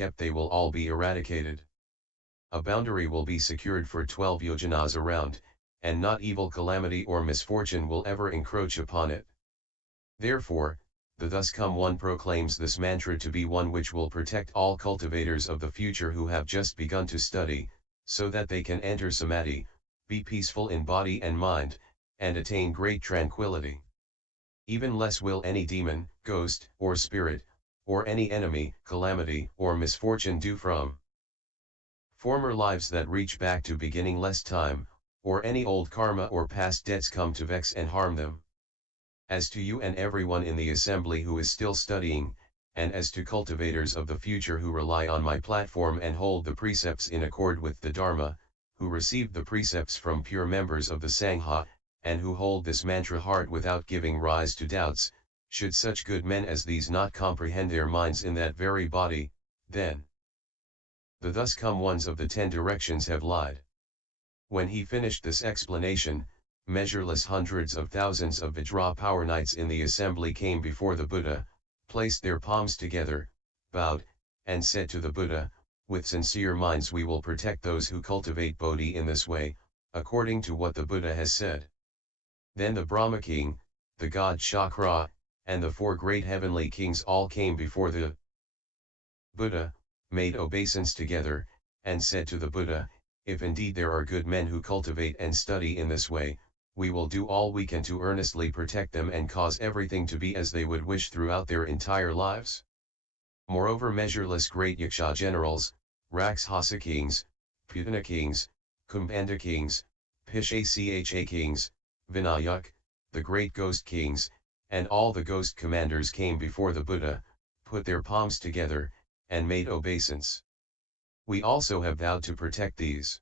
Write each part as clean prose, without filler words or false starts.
kept they will all be eradicated. A boundary will be secured for 12 yojanas around, and not evil calamity or misfortune will ever encroach upon it. Therefore, the Thus Come One proclaims this mantra to be one which will protect all cultivators of the future who have just begun to study, so that they can enter samadhi, be peaceful in body and mind, and attain great tranquility. Even less will any demon, ghost, or spirit, or any enemy, calamity, or misfortune do from former lives that reach back to beginningless time, or any old karma or past debts come to vex and harm them. As to you and everyone in the assembly who is still studying, and as to cultivators of the future who rely on my platform and hold the precepts in accord with the Dharma, who received the precepts from pure members of the Sangha, and who hold this mantra hard without giving rise to doubts, should such good men as these not comprehend their minds in that very body, then the thus come ones of the 10 directions have lied. When he finished this explanation, measureless hundreds of thousands of Vajra power knights in the assembly came before the Buddha, placed their palms together, bowed, and said to the Buddha, with sincere minds we will protect those who cultivate Bodhi in this way, according to what the Buddha has said. Then the Brahma king, the god Shakra, and the 4 great heavenly kings all came before the Buddha, made obeisance together, and said to the Buddha, if indeed there are good men who cultivate and study in this way, we will do all we can to earnestly protect them and cause everything to be as they would wish throughout their entire lives. Moreover, measureless great Yaksha generals, Rakshasa kings, Putana kings, Kumbhanda kings, Pishacha kings, Vinayak, the great ghost kings, and all the ghost commanders came before the Buddha, put their palms together, and made obeisance. We also have vowed to protect these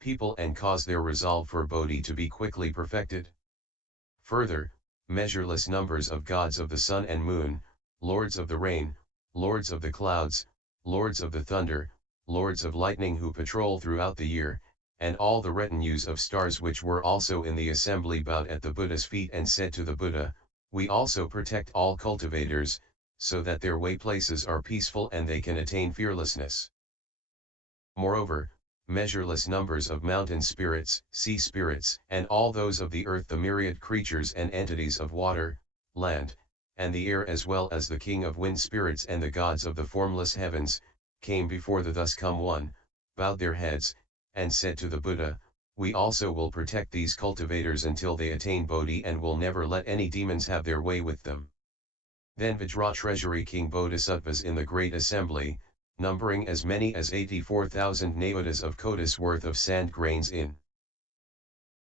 people and cause their resolve for Bodhi to be quickly perfected. Further, measureless numbers of gods of the sun and moon, lords of the rain, lords of the clouds, lords of the thunder, lords of lightning who patrol throughout the year, and all the retinues of stars which were also in the assembly bowed at the Buddha's feet and said to the Buddha, we also protect all cultivators, so that their way places are peaceful and they can attain fearlessness. Moreover, measureless numbers of mountain spirits, sea spirits, and all those of the earth, the myriad creatures and entities of water, land, and the air, as well as the king of wind spirits and the gods of the formless heavens, came before the Thus Come One, bowed their heads, and said to the Buddha, we also will protect these cultivators until they attain Bodhi and will never let any demons have their way with them. Then Vajra treasury king Bodhisattvas in the great assembly, numbering as many as 84,000 nayotas of kodas worth of sand grains in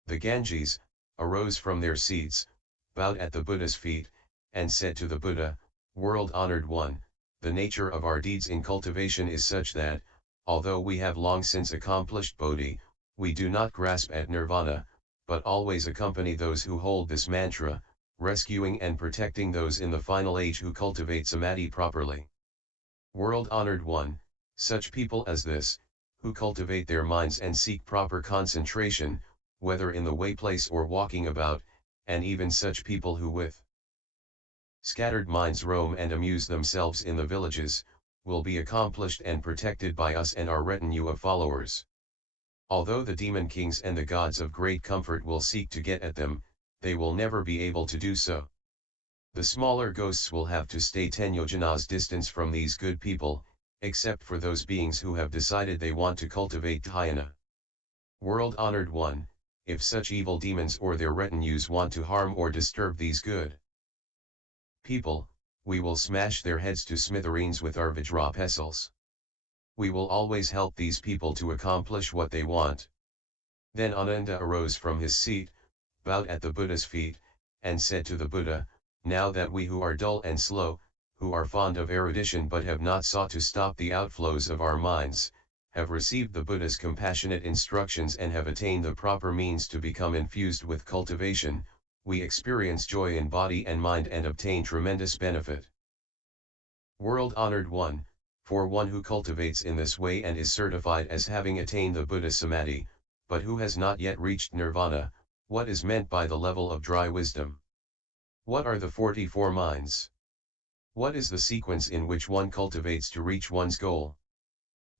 the Ganges, arose from their seats, bowed at the Buddha's feet, and said to the Buddha, world-honored one, the nature of our deeds in cultivation is such that, although we have long since accomplished Bodhi, we do not grasp at nirvana, but always accompany those who hold this mantra, rescuing and protecting those in the final age who cultivate samadhi properly. World-honored one, such people as this, who cultivate their minds and seek proper concentration, whether in the way place or walking about, and even such people who with scattered minds roam and amuse themselves in the villages, will be accomplished and protected by us and our retinue of followers. Although the demon kings and the gods of great comfort will seek to get at them, they will never be able to do so. The smaller ghosts will have to stay 10 yojanas distance from these good people, except for those beings who have decided they want to cultivate dhyana. World-honored one, if such evil demons or their retinues want to harm or disturb these good people, we will smash their heads to smithereens with our Vajra pestles. We will always help these people to accomplish what they want. Then Ananda arose from his seat, bowed at the Buddha's feet, and said to the Buddha, now that we who are dull and slow, who are fond of erudition but have not sought to stop the outflows of our minds, have received the Buddha's compassionate instructions and have attained the proper means to become infused with cultivation, we experience joy in body and mind and obtain tremendous benefit. World-honored one, for one who cultivates in this way and is certified as having attained the Buddha Samadhi, but who has not yet reached nirvana, what is meant by the level of dry wisdom? What are the 44 minds? What is the sequence in which one cultivates to reach one's goal?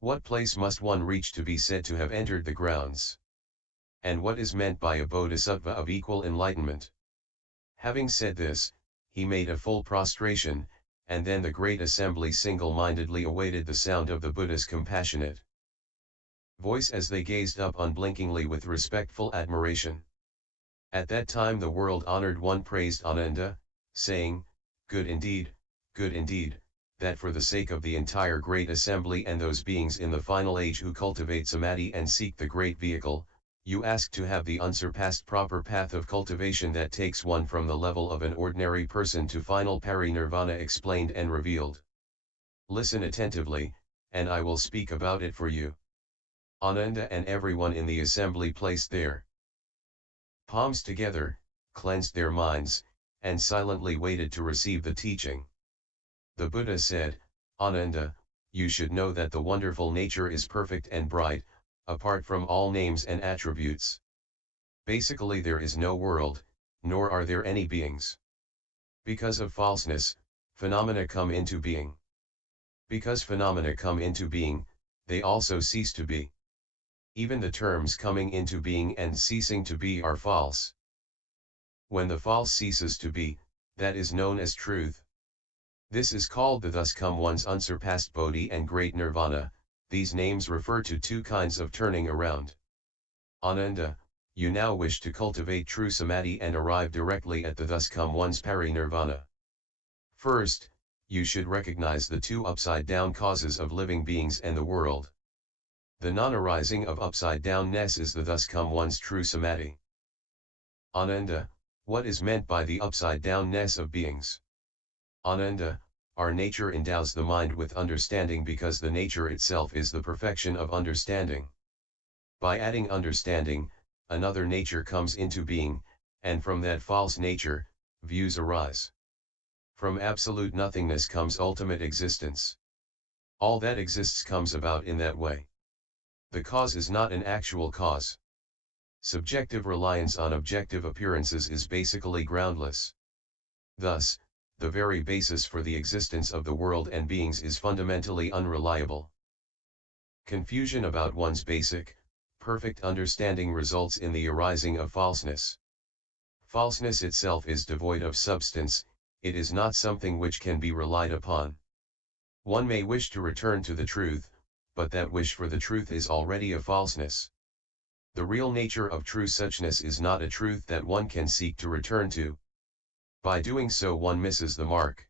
What place must one reach to be said to have entered the grounds? And what is meant by a bodhisattva of equal enlightenment? Having said this, he made a full prostration, and then the great assembly single-mindedly awaited the sound of the Buddha's compassionate voice as they gazed up unblinkingly with respectful admiration. At that time the world-honored one praised Ananda, saying, good indeed, that for the sake of the entire great assembly and those beings in the final age who cultivate samadhi and seek the great vehicle, you ask to have the unsurpassed proper path of cultivation that takes one from the level of an ordinary person to final parinirvana explained and revealed. Listen attentively, and I will speak about it for you. Ananda and everyone in the assembly placed their palms together, cleansed their minds, and silently waited to receive the teaching. The Buddha said, Ananda, you should know that the wonderful nature is perfect and bright, apart from all names and attributes. Basically there is no world, nor are there any beings. Because of falseness, phenomena come into being. Because phenomena come into being, they also cease to be. Even the terms coming into being and ceasing to be are false. When the false ceases to be, that is known as truth. This is called the thus come one's unsurpassed bodhi and great nirvana. These names refer to two kinds of turning around. Ananda, you now wish to cultivate true samadhi and arrive directly at the thus come one's parinirvana. First, you should recognize the two upside-down causes of living beings and the world. The non-arising of upside-downness is the thus come one's true samadhi. Ananda, what is meant by the upside-downness of beings? Ananda, our nature endows the mind with understanding because the nature itself is the perfection of understanding. By adding understanding, another nature comes into being, and from that false nature, views arise. From absolute nothingness comes ultimate existence. All that exists comes about in that way. The cause is not an actual cause. Subjective reliance on objective appearances is basically groundless. Thus, the very basis for the existence of the world and beings is fundamentally unreliable. Confusion about one's basic, perfect understanding results in the arising of falseness. Falseness itself is devoid of substance, it is not something which can be relied upon. One may wish to return to the truth, but that wish for the truth is already a falseness. The real nature of true suchness is not a truth that one can seek to return to. By doing so one misses the mark.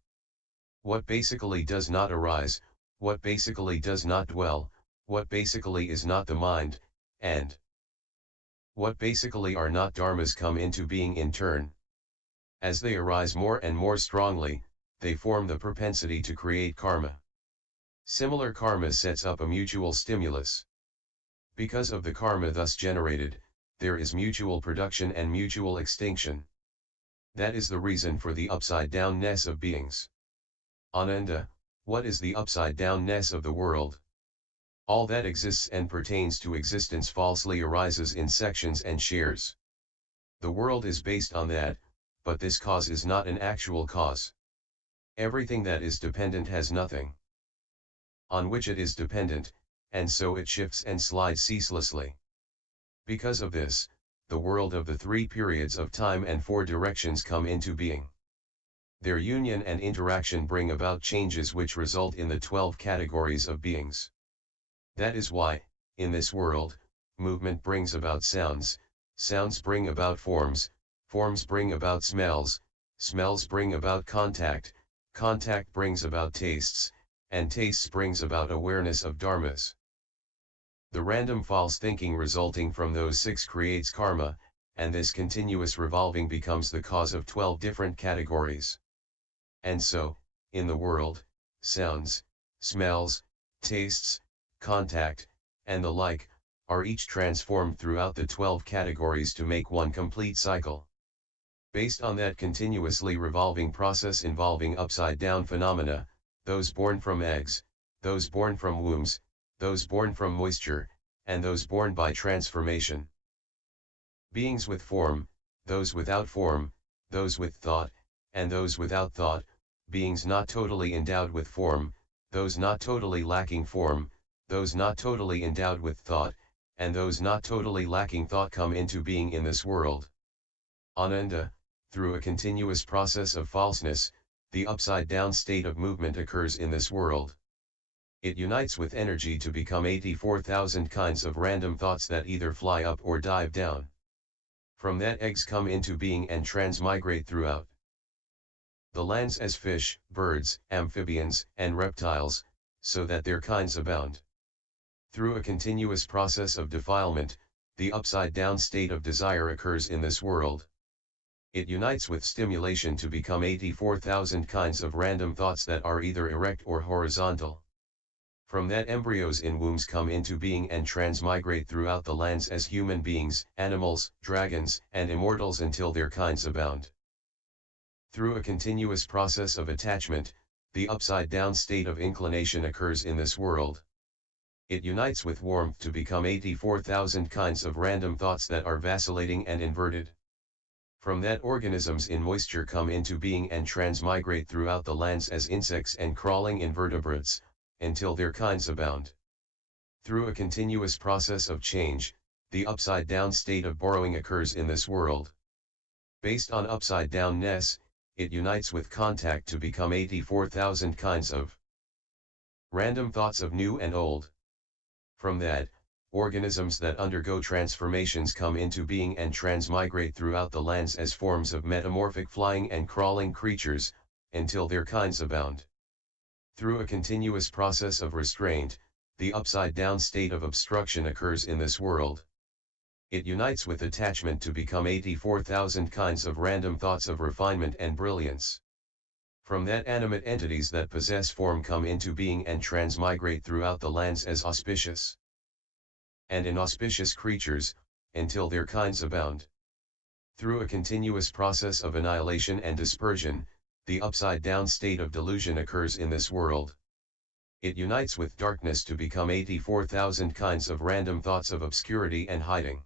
What basically does not arise, what basically does not dwell, what basically is not the mind, and what basically are not dharmas come into being in turn. As they arise more and more strongly, they form the propensity to create karma. Similar karma sets up a mutual stimulus. Because of the karma thus generated, there is mutual production and mutual extinction. That is the reason for the upside-downness of beings. Ananda, what is the upside-downness of the world? All that exists and pertains to existence falsely arises in sections and shares. The world is based on that, but this cause is not an actual cause. Everything that is dependent has nothing on which it is dependent, and so it shifts and slides ceaselessly. Because of this, the world of the three periods of time and four directions come into being. Their union and interaction bring about changes which result in the 12 categories of beings. That is why, in this world, movement brings about sounds, sounds bring about forms, forms bring about smells, smells bring about contact, contact brings about tastes, and tastes brings about awareness of dharmas. The random false thinking resulting from those 6 creates karma, and this continuous revolving becomes the cause of 12 different categories. And so, in the world, sounds, smells, tastes, contact, and the like, are each transformed throughout the 12 categories to make one complete cycle. Based on that continuously revolving process involving upside-down phenomena, those born from eggs, those born from wombs, those born from moisture, and those born by transformation. Beings with form, those without form, those with thought, and those without thought, beings not totally endowed with form, those not totally lacking form, those not totally endowed with thought, and those not totally lacking thought come into being in this world. Ananda, through a continuous process of falseness, the upside-down state of movement occurs in this world. It unites with energy to become 84,000 kinds of random thoughts that either fly up or dive down. From that eggs come into being and transmigrate throughout the lands as fish, birds, amphibians, and reptiles, so that their kinds abound. Through a continuous process of defilement, the upside-down state of desire occurs in this world. It unites with stimulation to become 84,000 kinds of random thoughts that are either erect or horizontal. From that embryos in wombs come into being and transmigrate throughout the lands as human beings, animals, dragons, and immortals until their kinds abound. Through a continuous process of attachment, the upside-down state of inclination occurs in this world. It unites with warmth to become 84,000 kinds of random thoughts that are vacillating and inverted. From that organisms in moisture come into being and transmigrate throughout the lands as insects and crawling invertebrates, until their kinds abound. Through a continuous process of change, the upside-down state of borrowing occurs in this world. Based on upside-downness, it unites with contact to become 84,000 kinds of random thoughts of new and old. From that, organisms that undergo transformations come into being and transmigrate throughout the lands as forms of metamorphic flying and crawling creatures, until their kinds abound. Through a continuous process of restraint, the upside-down state of obstruction occurs in this world. It unites with attachment to become 84,000 kinds of random thoughts of refinement and brilliance. From that animate entities that possess form come into being and transmigrate throughout the lands as auspicious and inauspicious creatures, until their kinds abound. Through a continuous process of annihilation and dispersion, the upside-down state of delusion occurs in this world. It unites with darkness to become 84,000 kinds of random thoughts of obscurity and hiding.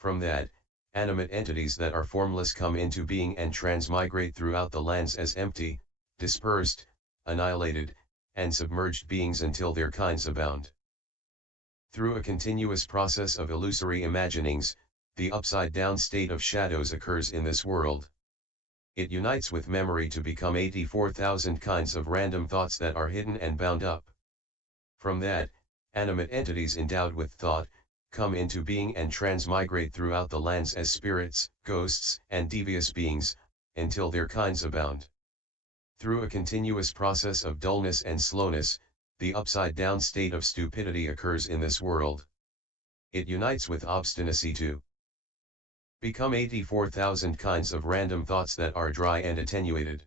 From that, animate entities that are formless come into being and transmigrate throughout the lands as empty, dispersed, annihilated, and submerged beings until their kinds abound. Through a continuous process of illusory imaginings, the upside-down state of shadows occurs in this world. It unites with memory to become 84,000 kinds of random thoughts that are hidden and bound up. From that, animate entities endowed with thought, come into being and transmigrate throughout the lands as spirits, ghosts, and devious beings, until their kinds abound. Through a continuous process of dullness and slowness, the upside-down state of stupidity occurs in this world. It unites with obstinacy to become 84,000 kinds of random thoughts that are dry and attenuated.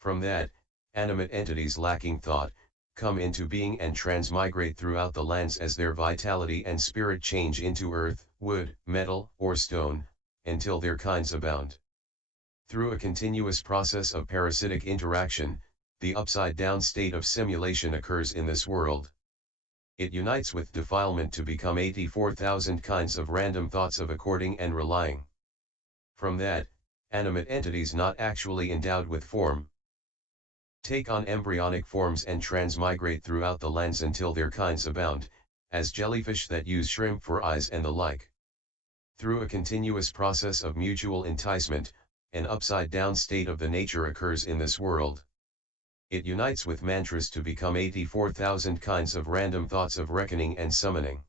From that, animate entities lacking thought, come into being and transmigrate throughout the lands as their vitality and spirit change into earth, wood, metal, or stone, until their kinds abound. Through a continuous process of parasitic interaction, the upside-down state of simulation occurs in this world. It unites with defilement to become 84,000 kinds of random thoughts of according and relying. From that, animate entities not actually endowed with form take on embryonic forms and transmigrate throughout the lands until their kinds abound, as jellyfish that use shrimp for eyes and the like. Through a continuous process of mutual enticement, an upside-down state of the nature occurs in this world. It unites with mantras to become 84,000 kinds of random thoughts of reckoning and summoning.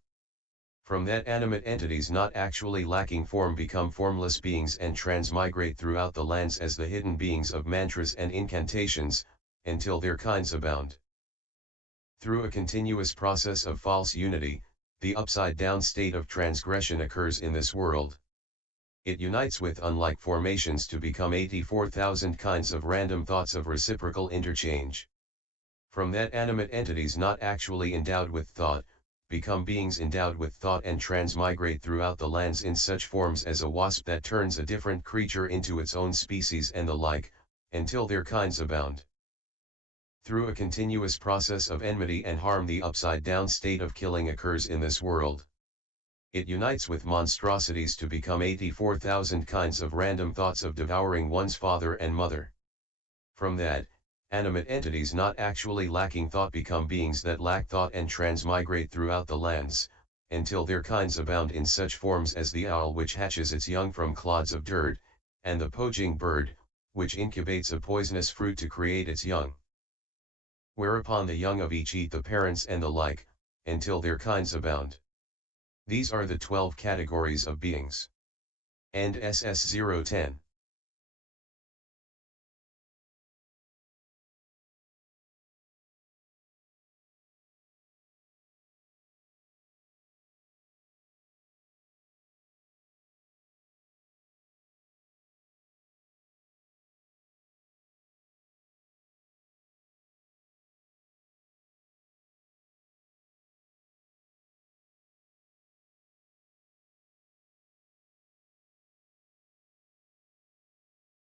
From that animate entities not actually lacking form become formless beings and transmigrate throughout the lands as the hidden beings of mantras and incantations, until their kinds abound. Through a continuous process of false unity, the upside-down state of transgression occurs in this world. It unites with unlike formations to become 84,000 kinds of random thoughts of reciprocal interchange. From that animate entities not actually endowed with thought, become beings endowed with thought and transmigrate throughout the lands in such forms as a wasp that turns a different creature into its own species and the like, until their kinds abound. Through a continuous process of enmity and harm the upside-down state of killing occurs in this world. It unites with monstrosities to become 84,000 kinds of random thoughts of devouring one's father and mother. From that, animate entities not actually lacking thought become beings that lack thought and transmigrate throughout the lands, until their kinds abound in such forms as the owl which hatches its young from clods of dirt, and the poaching bird, which incubates a poisonous fruit to create its young. Whereupon the young of each eat the parents and the like, until their kinds abound. These are the 12 categories of beings. And SS010.